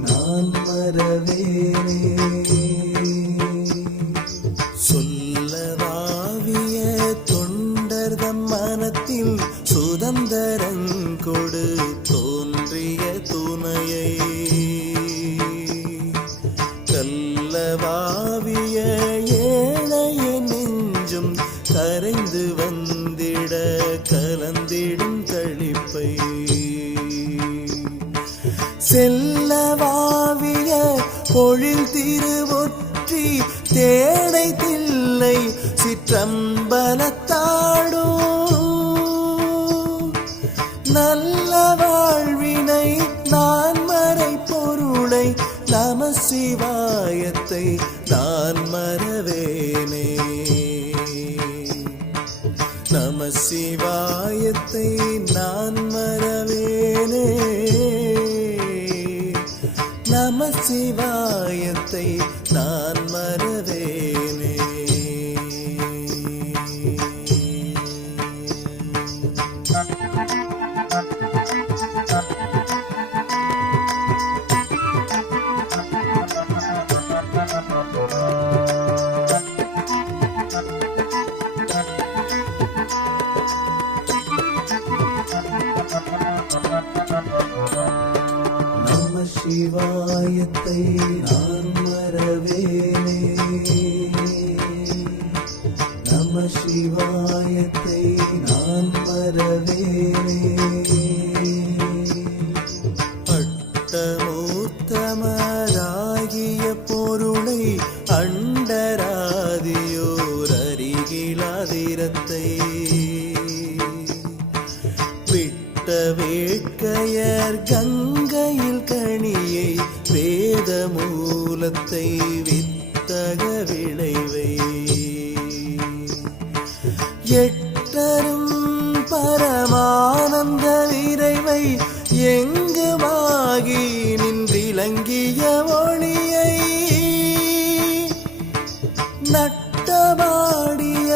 நான் வரவேனே பொழில் திருவொற்றி தேனை தில்லை சிற்றம்பலத்தாடும். நல்ல வாழ்வினை நான் மறை பொருளை நம சிவாயத்தை நான் மறவேனே. நம சிவாயத்தை நான் மறவேனே. சிவாயத்தை நான் நம எட்டரும் பரமானந்த இறைவை எங்குமாகி நின்றிலங்கிய ஒளியை நட்டமாடிய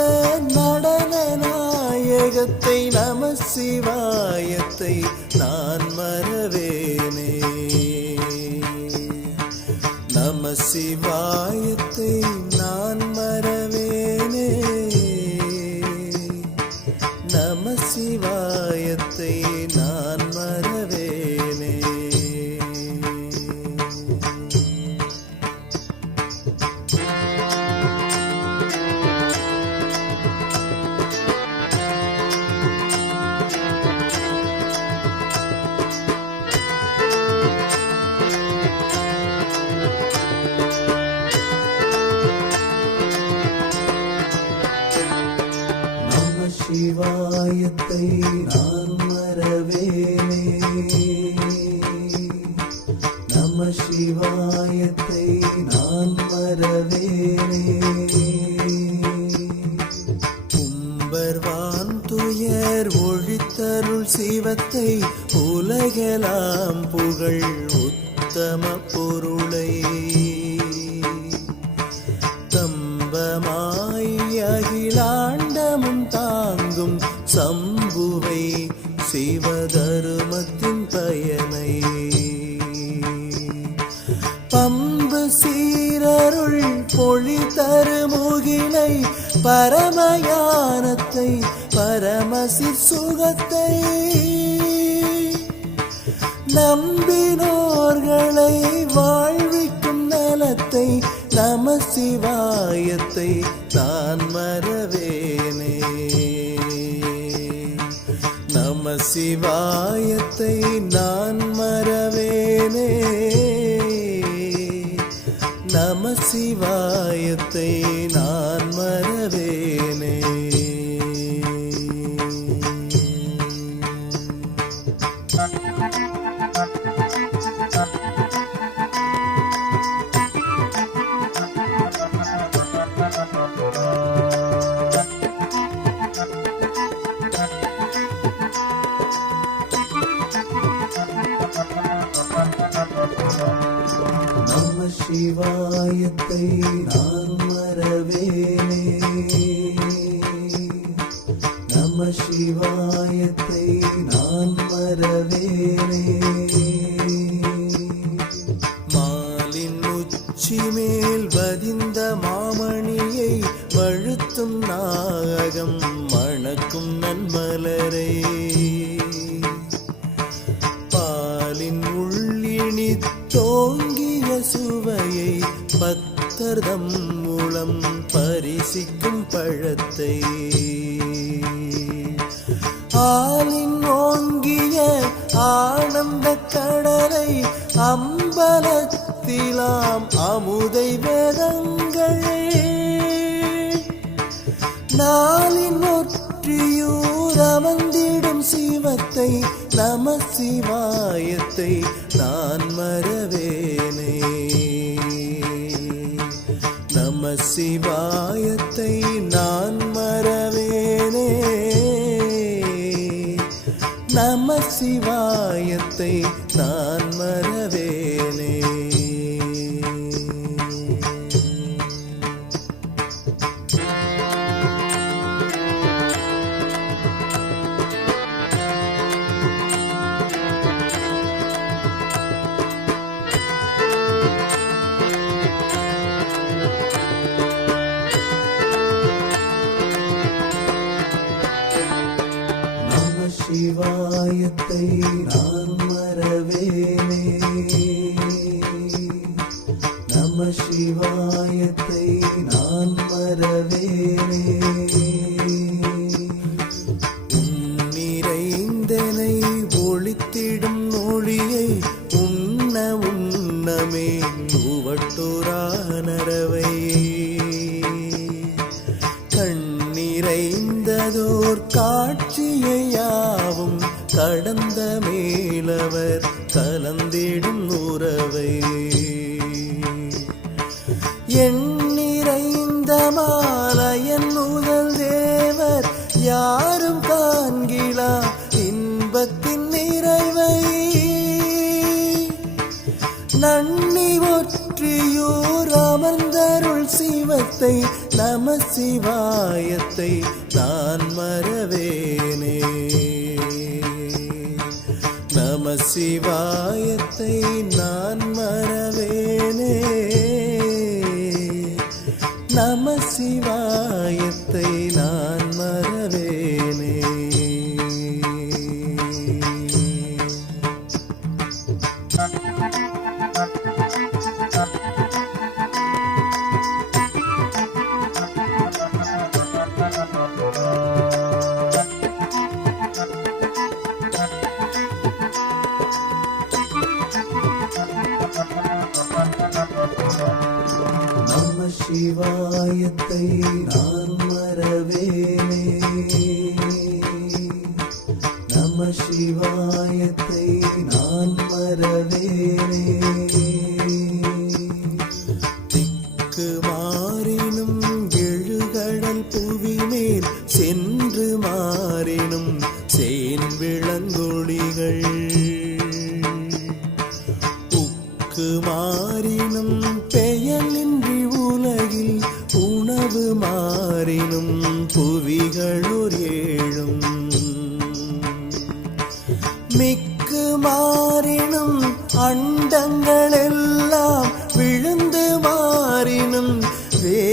நடன நாயகத்தை நம சிவாயத்தை நான் மறவேனே. நம சிவா சிவாயத்தை நான் மறவேனே. நம சிவாயத்தை நான் மறவேனே. கும்பர்வான் துயர் ஒழித்தருள் சிவத்தை உலகெலாம் புகழ் உத்தம பொருளை. தாங்கும் சம்புவை சிவதருமத்தின் பயனை. பம்பு சீரருள் பொழி தருமுகிலை பரமயானத்தை பரமசிற் சுகத்தை. நம்பினோர்களை வாழ்விக்கும் நலத்தை நம சிவாயத்தை நான் மறவேனே. நம சிவாயத்தை நான் மறவேனே. நம சிவாயத்தை நான் நம சிவாயத்தை நான் பக்தர்தம் மூலம் பரிசிக்கும் பழத்தை. ஆலின் ஓங்கிய ஆனந்த கடலை அம்பலத்திலாம் அமுதை வேதங்களே. நாளின் ஒற்றியூர் அமர்ந்திடும் சிவத்தை நம சிவாயத்தை நான் மறவேனே. சிவாயத்தை நான் வண்ணமே உவட்டோரானரவை கண்ணிறைந்ததோர் காட்சியையாவும் கடந்த மேலவர் நன்னி ஒற்றியூர் அமர்ந்தருள் சிவத்தை நம சிவாயத்தை நான் மறவேனே. நம சிவாயத்தை நான் மறவேனே. நம சிவாய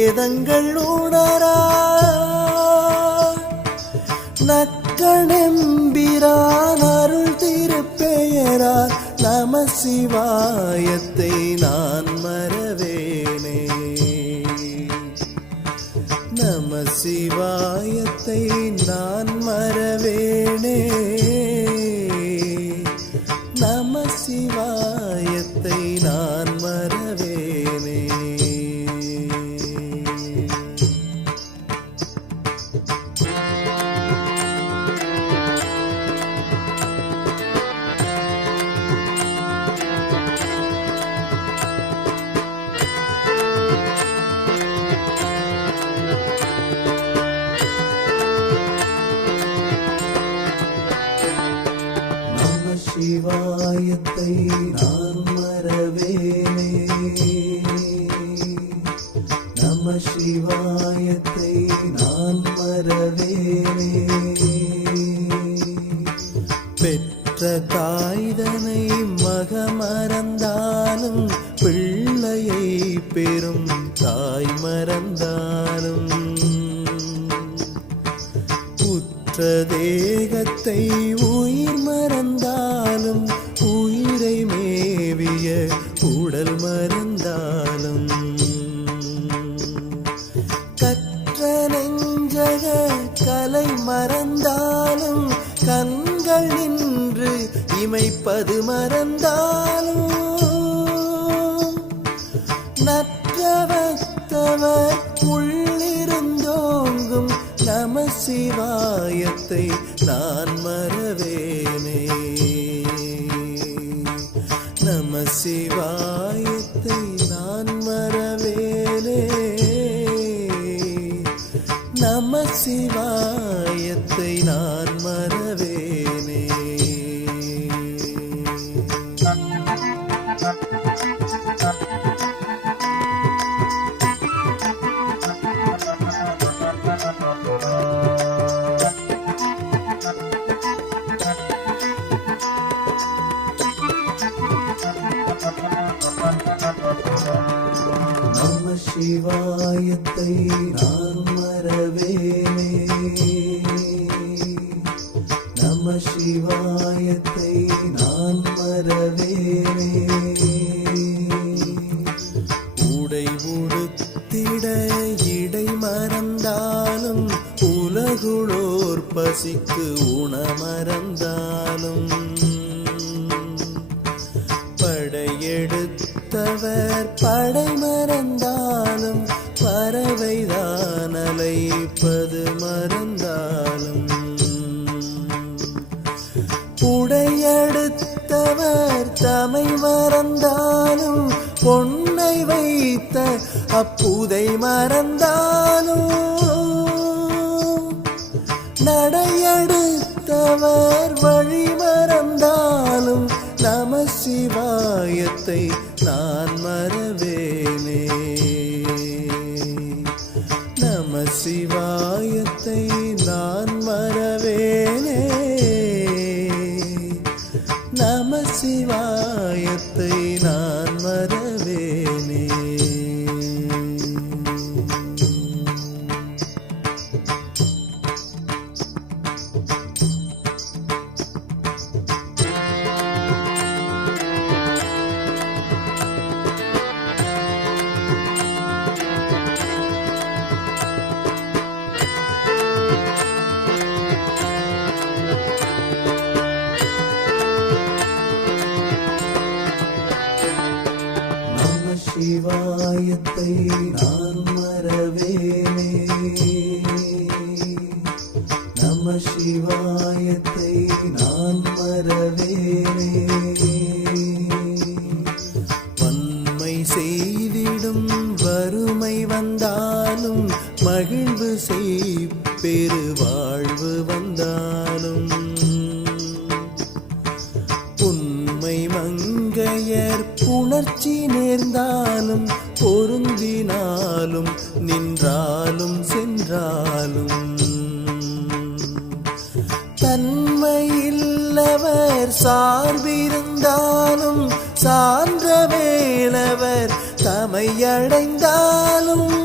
வேதங்கள் உணரா நக்கணெம்பிரான் அருள் திருப்பெயரார் நம சிவாயத்தை நான் மறவேனே. நம சிவாயத்தை நான் மறவேனே. மறவேனே பெற்ற தாய்தனை மகமறந்தாலும் பிள்ளையை பெறும் தாய் மறந்தாலும் உற்ற தேகத்தை கலை மறந்தாலும் கண்கள் நின்று இமைப்பது மறந்தாலும். நற்றவத்தவர் உள்ளிருந்தோங்கும் நம சிவாயத்தை நான் மறவேனே சிவாயத்தை நான் நம சிவாயத்தை நான் மறவேனே உடை உடுத்திட இடை மறந்தாலும் உலகுளோர் பசிக்கு உணமறந்தாலும் படையெடுத்தவர் படை மறந்தாலும் பறவைதான் அலைப்பது மறந்தாலும் உடையெடுத்தவர் தமை மறந்தாலும் பொன்னை வைத்த அப்புதை மறந்தாலும் நடையெடுத்தவர் வழி மறந்தாலும் நம சிவாயத்தை நம சிவாயத்தை நான் மங்கையர் புணர்ச்சி நேர்ந்தாலும் பொருந்தினாலும் நின்றாலும் சென்றாலும். தன்மையில்லவர் சார்பிருந்தாலும் சான்ற வேலவர் தமையடைந்தாலும்.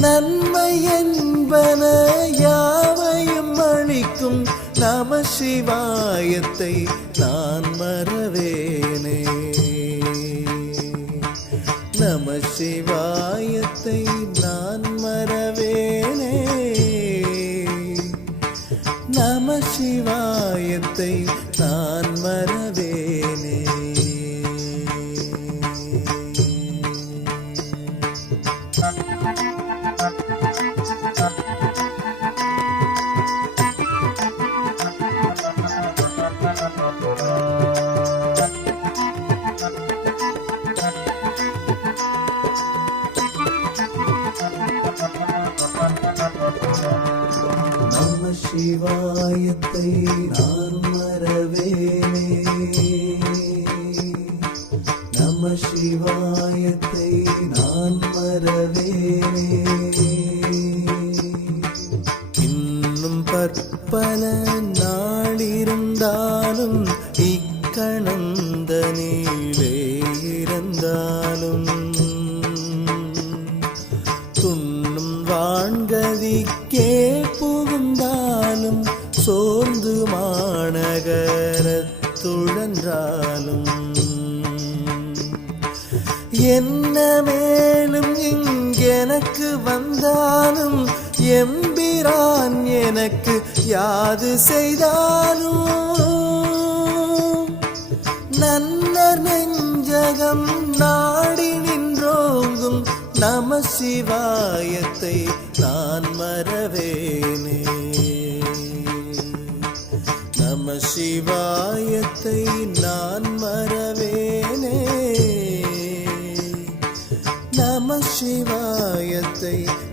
நன்மை என்பன நம சிவாயத்தை நான் மறவேனே. நம சிவ சிவாயத்தை நான் மறவேனே. நம சிவாயத்தை நான் மறவேனே. இன்னும் பற்பல நாள் இக்கணந்த இக்கணந்தனிலே இருந்தாலும் வந்தாலும் எம்பிரான் எனக்கு யாது செய்தாலும். நன்னர் நெஞ்சகம் நாடி நின்றோங்கும் நம சிவாயத்தை நான் மறவேனே. நம சிவாயத்தை நான் மறவேனே. நம சிவாயத்தை say.